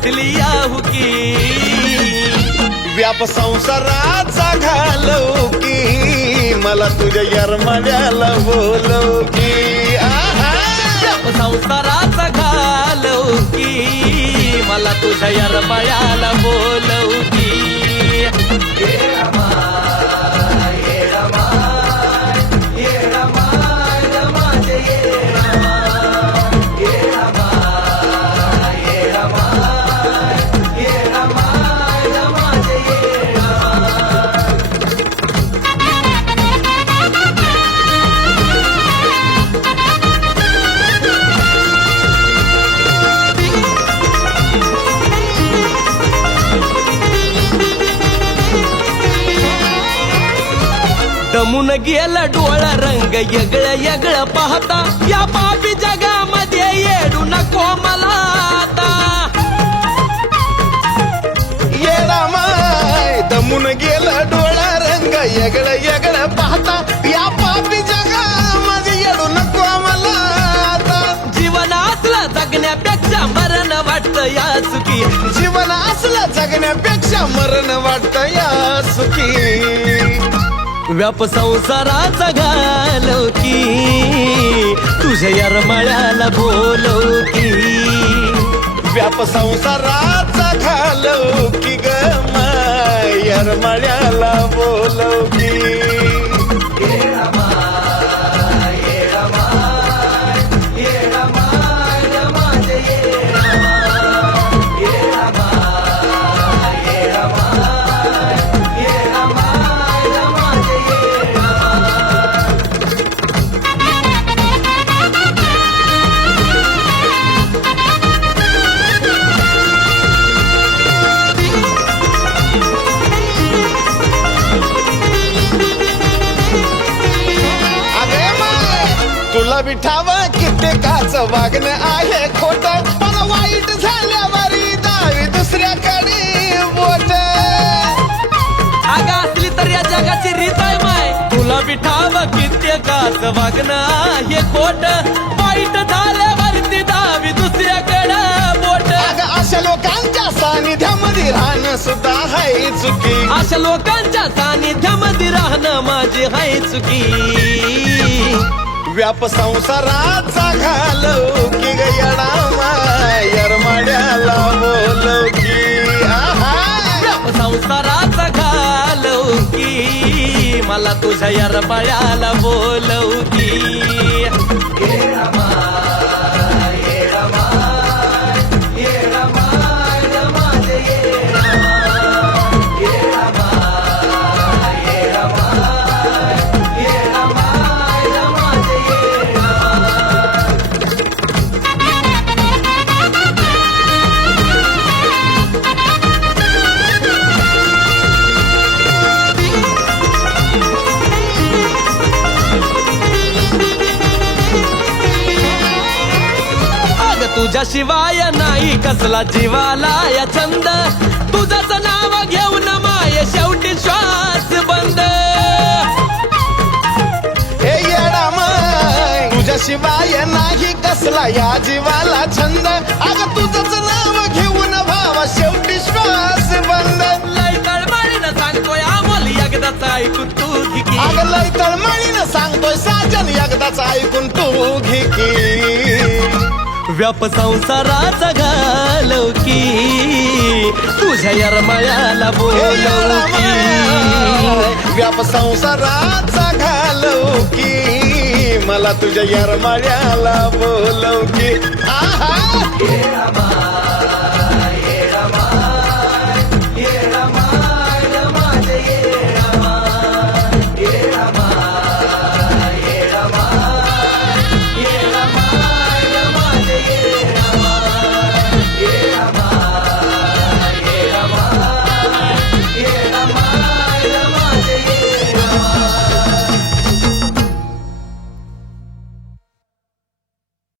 उठली आहुकी व्याप संसाराचा घालव की मला तुझ्या यरमाड्याला बोलव की व्याप संसाराचा घालव की मला तुझ्या यरमाळ्याला बोलव की दमून गेला डोळा रंग येगळं येगळं पाहता या पापी जगामध्ये येडू नको मला आता येडा माय दमून गेला डोळा रंग येगळं येगळं पाहता या पापी जगामध्ये येडू नको मला आता जीवन असलं जगण्यापेक्षा मरण वाटतं या सुखी जीवन असलं जगण्यापेक्षा मरण वाटतं या सुखी व्याप संसाराचा घालव की तुझ्या यरमाळ्याला बोलव की व्याप संसाराचा घालव की ग माय यरमाळ्याला बोलव की तुला विठावा कित्येकाचं वागणं आहे खोट पण वाईट झाल्यावरी दावी दुसऱ्याकडे बोट अगं असली तर या जगाची रीत आहे माय तुला बिठावं कित्येकाचं वागणं आहे खोट वाईट झाल्यावरती दावी दुसऱ्याकडं बोट अगं अशा लोकांच्या सानिध्यामध्ये राहणं सुद्धा हाय चुकी अशा लोकांच्या सानिध्यामध्ये राहणं माझी हाय चुकी व्याप संसाराचा घालव की ग येडा माय यरमाड्याला बोलव की व्याप संसाराचा घालव की मला तुझ्या यरमाळ्याला बोलव की तुझ्याशिवाय नाही कसला जीवाला या छंद तुझंच नाव घेऊन माय शेवटी श्वास बंद हे येडा माय तुझ्याशिवाय नाही कसला या जीवाला छंद अगं तुझंच नाव घेऊन भावा शेवटी श्वास बंद लय तळमळीनं सांगतोय अमोल एकदाच ऐकून तू घे की अगं लय तळमळीनं सांगतोय साजन एकदाच ऐकून तू घे की व्याप संसाराचा घालव की तुझ्या यरमाळ्याला बोलव की व्याप संसाराचा घालव की मला तुझ्या यरमाळ्याला बोलव की